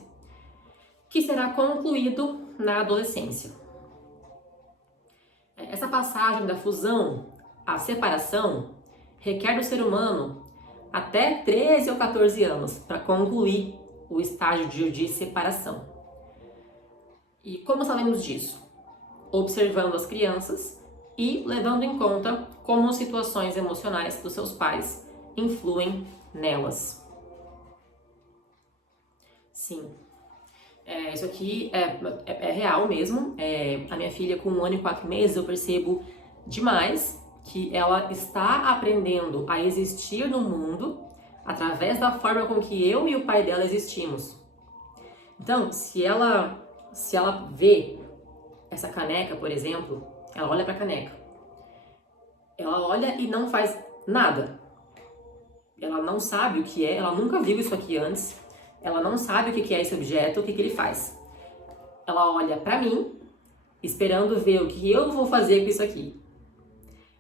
que será concluído na adolescência. Essa passagem da fusão à separação requer do ser humano até 13 ou 14 anos para concluir o estágio de separação. E como sabemos disso? Observando as crianças e levando em conta como as situações emocionais dos seus pais influem nelas. Sim, Isso aqui é real mesmo. A minha filha, com 1 ano e 4 meses, eu percebo demais que ela está aprendendo a existir no mundo através da forma com que eu e o pai dela existimos. Então, se ela vê essa caneca, por exemplo, ela olha para a caneca, ela olha e não faz nada. Ela não sabe o que é, ela nunca viu isso aqui antes, ela não sabe o que é esse objeto, o que ele faz. Ela olha para mim, esperando ver o que eu vou fazer com isso aqui.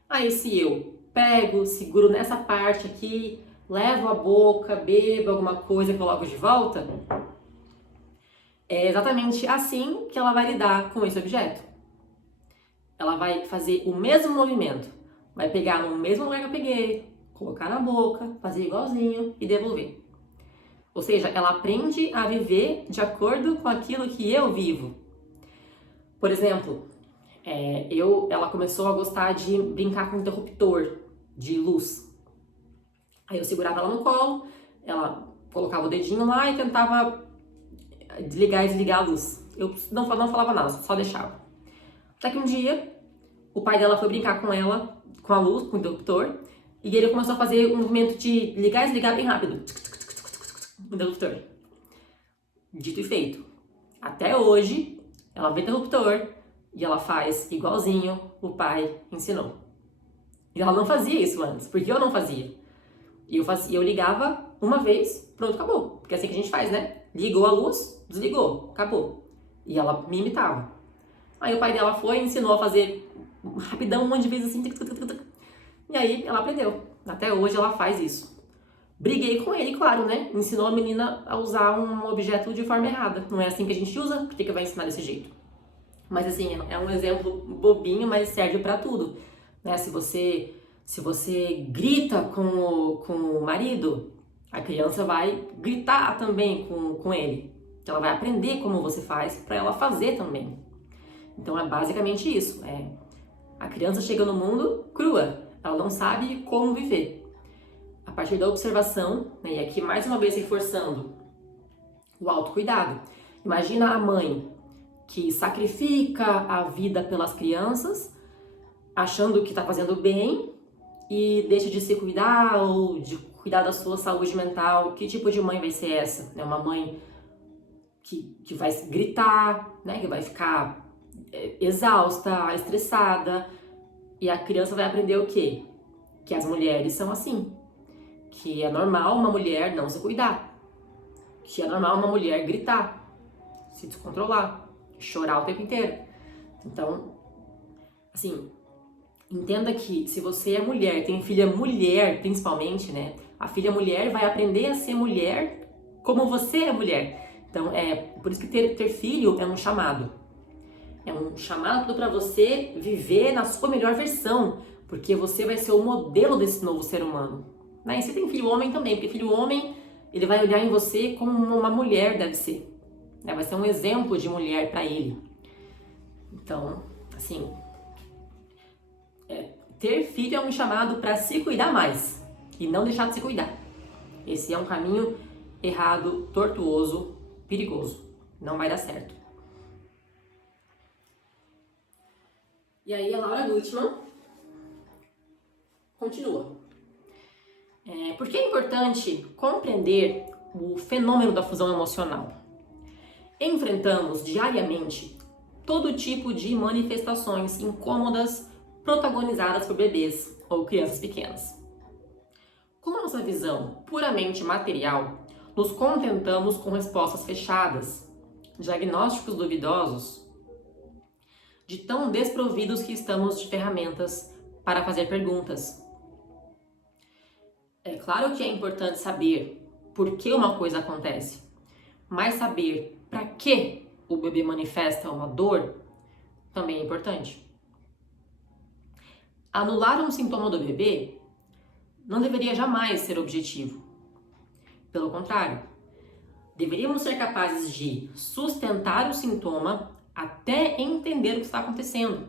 Aí se eu pego, seguro nessa parte aqui, levo a boca, bebo alguma coisa e coloco de volta, é exatamente assim que ela vai lidar com esse objeto. Ela vai fazer o mesmo movimento, vai pegar no mesmo lugar que eu peguei, colocar na boca, fazer igualzinho e devolver. Ou seja, ela aprende a viver de acordo com aquilo que eu vivo. Por exemplo, ela começou a gostar de brincar com interruptor de luz. Aí eu segurava ela no colo, ela colocava o dedinho lá e tentava ligar e desligar a luz. Eu não falava nada, só deixava. Até que um dia, o pai dela foi brincar com ela, com a luz, com o interruptor, e ele começou a fazer um movimento de ligar e desligar bem rápido. O interruptor. Dito e feito. Até hoje, ela vê interruptor e ela faz igualzinho o pai ensinou. E ela não fazia isso antes, porque eu não fazia. E eu ligava uma vez, pronto, acabou. Porque é assim que a gente faz, né? Ligou a luz, desligou, acabou. E ela me imitava. Aí o pai dela foi e ensinou a fazer rapidão, um monte de vezes assim. E aí ela aprendeu. Até hoje ela faz isso. Briguei com ele, claro, né? Ensinou a menina a usar um objeto de forma errada. Não é assim que a gente usa, por que vai ensinar desse jeito? Mas assim, é um exemplo bobinho, mas serve pra tudo. Né? Se você grita com o marido, a criança vai gritar também com ele. Ela vai aprender como você faz para ela fazer também. Então é basicamente isso. A criança chega no mundo crua, ela não sabe como viver. A partir da observação, né, e aqui mais uma vez reforçando o autocuidado. Imagina a mãe que sacrifica a vida pelas crianças, achando que está fazendo bem e deixa de se cuidar ou de cuidar da sua saúde mental. Que tipo de mãe vai ser essa? É uma mãe que vai gritar, né, que vai ficar exausta, estressada, e a criança vai aprender o quê? Que as mulheres são assim, que é normal uma mulher não se cuidar, que é normal uma mulher gritar, se descontrolar, chorar o tempo inteiro. Então, assim, entenda que se você é mulher, tem filha mulher principalmente, né? A filha mulher vai aprender a ser mulher como você é mulher. Então, por isso que ter filho é um chamado. É um chamado para você viver na sua melhor versão, porque você vai ser o modelo desse novo ser humano. Né? E você tem filho homem também, porque filho homem, ele vai olhar em você como uma mulher deve ser. Né? Vai ser um exemplo de mulher para ele. Então, assim, ter filho é um chamado para se cuidar mais e não deixar de se cuidar. Esse é um caminho errado, tortuoso, perigoso. Não vai dar certo. E aí a Laura Gutman continua. Por que é importante compreender o fenômeno da fusão emocional? Enfrentamos diariamente todo tipo de manifestações incômodas protagonizadas por bebês ou crianças pequenas. Com nossa visão puramente material, nos contentamos com respostas fechadas, diagnósticos duvidosos, de tão desprovidos que estamos de ferramentas para fazer perguntas. É claro que é importante saber por que uma coisa acontece, mas saber para que o bebê manifesta uma dor também é importante. Anular um sintoma do bebê não deveria jamais ser objetivo. Pelo contrário, deveríamos ser capazes de sustentar o sintoma até entender o que está acontecendo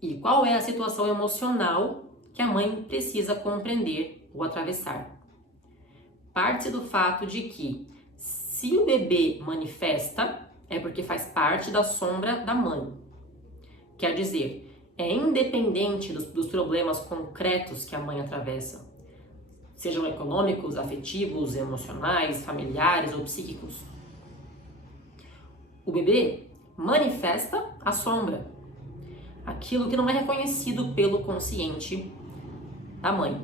e qual é a situação emocional que a mãe precisa compreender ou atravessar. Parte-se do fato de que, se o bebê manifesta, é porque faz parte da sombra da mãe. Quer dizer, é independente dos problemas concretos que a mãe atravessa, sejam econômicos, afetivos, emocionais, familiares ou psíquicos. O bebê manifesta a sombra, aquilo que não é reconhecido pelo consciente da mãe.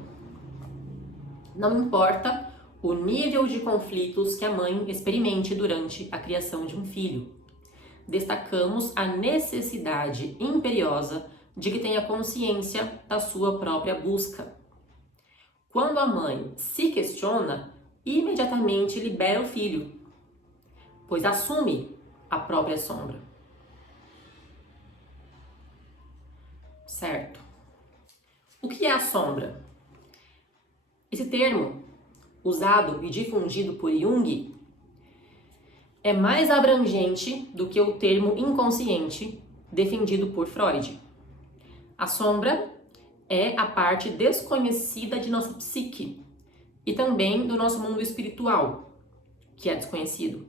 Não importa o nível de conflitos que a mãe experimente durante a criação de um filho. Destacamos a necessidade imperiosa de que tenha consciência da sua própria busca. Quando a mãe se questiona, imediatamente libera o filho, pois assume a própria sombra. Certo? O que é a sombra? Esse termo, usado e difundido por Jung, é mais abrangente do que o termo inconsciente defendido por Freud. A sombra é a parte desconhecida de nossa psique e também do nosso mundo espiritual, que é desconhecido.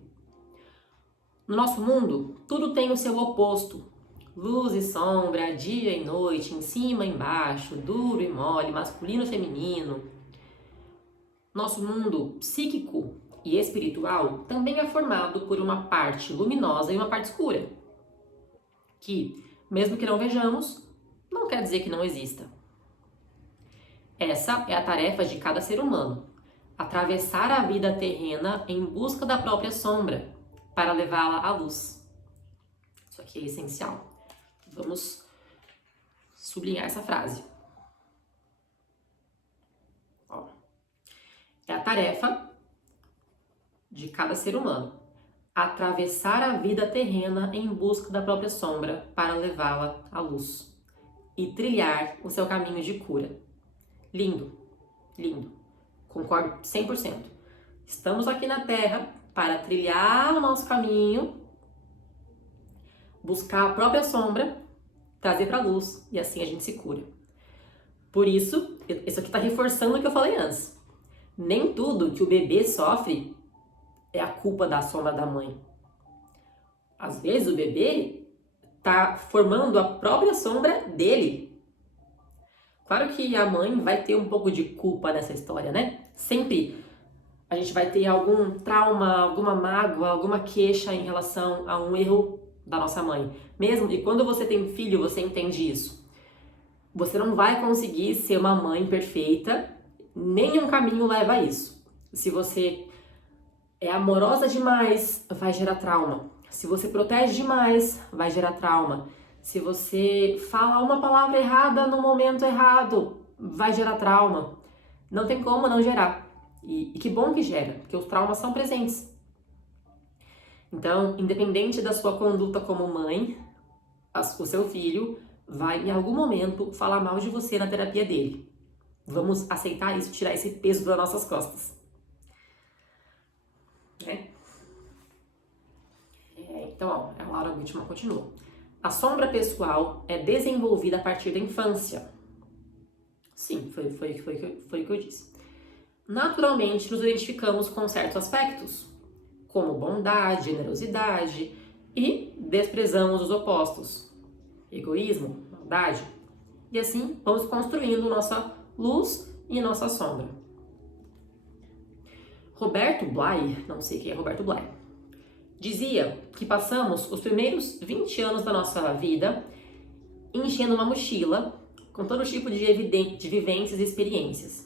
No nosso mundo, tudo tem o seu oposto. Luz e sombra, dia e noite, em cima e embaixo, duro e mole, masculino e feminino. Nosso mundo psíquico e espiritual também é formado por uma parte luminosa e uma parte escura, que, mesmo que não vejamos, não quer dizer que não exista. Essa é a tarefa de cada ser humano, atravessar a vida terrena em busca da própria sombra, para levá-la à luz. Isso aqui é essencial. Vamos sublinhar essa frase. Ó. É a tarefa de cada ser humano, atravessar a vida terrena em busca da própria sombra para levá-la à luz e trilhar o seu caminho de cura. Lindo, lindo. Concordo 100%. Estamos aqui na Terra para trilhar o nosso caminho, buscar a própria sombra, trazer para a luz e assim a gente se cura. Por isso, isso aqui está reforçando o que eu falei antes. Nem tudo que o bebê sofre é a culpa da sombra da mãe. Às vezes o bebê está formando a própria sombra dele. Claro que a mãe vai ter um pouco de culpa nessa história, né? Sempre a gente vai ter algum trauma, alguma mágoa, alguma queixa em relação a um erro da nossa mãe. Mesmo que quando você tem filho, você entende isso. Você não vai conseguir ser uma mãe perfeita, nenhum caminho leva a isso. Se você é amorosa demais, vai gerar trauma. Se você protege demais, vai gerar trauma. Se você fala uma palavra errada no momento errado, vai gerar trauma. Não tem como não gerar. E que bom que gera, porque os traumas são presentes. Então, independente da sua conduta como mãe, o seu filho vai em algum momento falar mal de você na terapia dele. Vamos aceitar isso, tirar esse peso das nossas costas. Né? Então, a Laura Whitman continua. A sombra pessoal é desenvolvida a partir da infância. Sim, foi o que eu disse. Naturalmente, nos identificamos com certos aspectos, como bondade, generosidade, e desprezamos os opostos, egoísmo, maldade. E assim, vamos construindo nossa luz e nossa sombra. Roberto Bly, não sei quem é Roberto Bly, dizia que passamos os primeiros 20 anos da nossa vida enchendo uma mochila com todo tipo de vivências e experiências.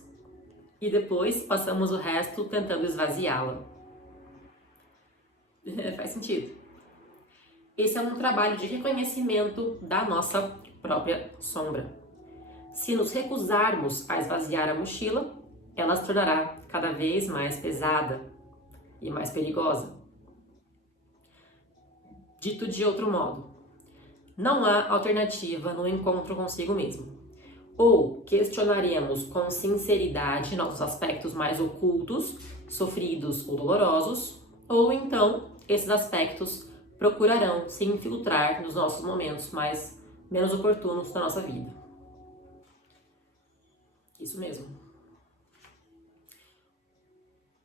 E depois passamos o resto tentando esvaziá-la. Faz sentido. Esse é um trabalho de reconhecimento da nossa própria sombra. Se nos recusarmos a esvaziar a mochila, ela se tornará cada vez mais pesada e mais perigosa. Dito de outro modo, não há alternativa no encontro consigo mesmo. Ou questionaremos com sinceridade nossos aspectos mais ocultos, sofridos ou dolorosos, ou então esses aspectos procurarão se infiltrar nos nossos momentos menos oportunos da nossa vida. Isso mesmo.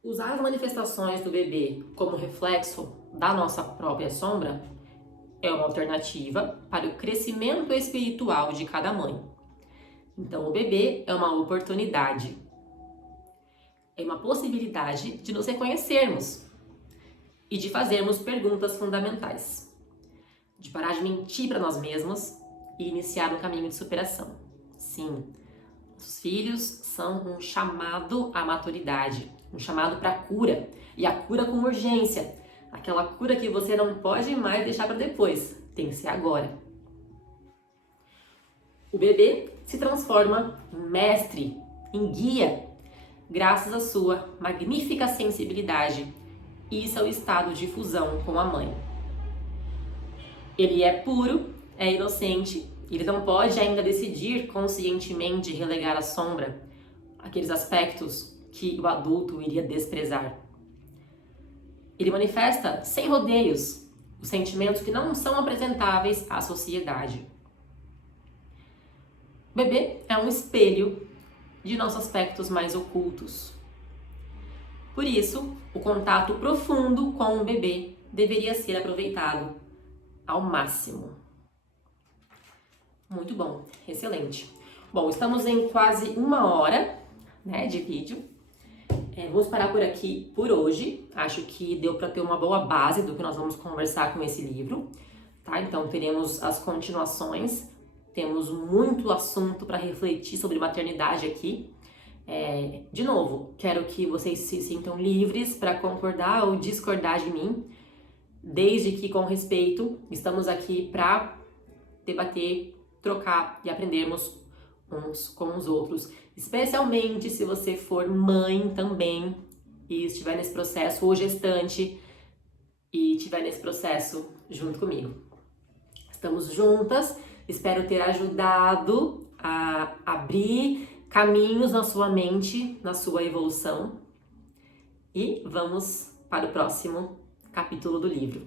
Usar as manifestações do bebê como reflexo da nossa própria sombra é uma alternativa para o crescimento espiritual de cada mãe. Então, o bebê é uma oportunidade, é uma possibilidade de nos reconhecermos e de fazermos perguntas fundamentais, de parar de mentir para nós mesmos e iniciar um caminho de superação. Sim, os filhos são um chamado à maturidade, um chamado para a cura, e a cura com urgência, aquela cura que você não pode mais deixar para depois, tem que ser agora. O bebê se transforma em mestre, em guia, graças à sua magnífica sensibilidade e seu estado de fusão com a mãe. Ele é puro, é inocente, ele não pode ainda decidir conscientemente relegar à sombra aqueles aspectos que o adulto iria desprezar. Ele manifesta sem rodeios os sentimentos que não são apresentáveis à sociedade. O bebê é um espelho de nossos aspectos mais ocultos. Por isso, o contato profundo com o bebê deveria ser aproveitado ao máximo. Muito bom, excelente. Bom, estamos em quase 1 hora, de vídeo. Vamos parar por aqui por hoje. Acho que deu para ter uma boa base do que nós vamos conversar com esse livro, tá? Então teremos as continuações. Temos muito assunto para refletir sobre maternidade aqui. De novo, quero que vocês se sintam livres para concordar ou discordar de mim, desde que com respeito estamos aqui para debater, trocar e aprendermos uns com os outros, especialmente se você for mãe também e estiver nesse processo, ou gestante e estiver nesse processo junto comigo. Estamos juntas, espero ter ajudado a abrir caminhos na sua mente, na sua evolução, e vamos para o próximo capítulo do livro.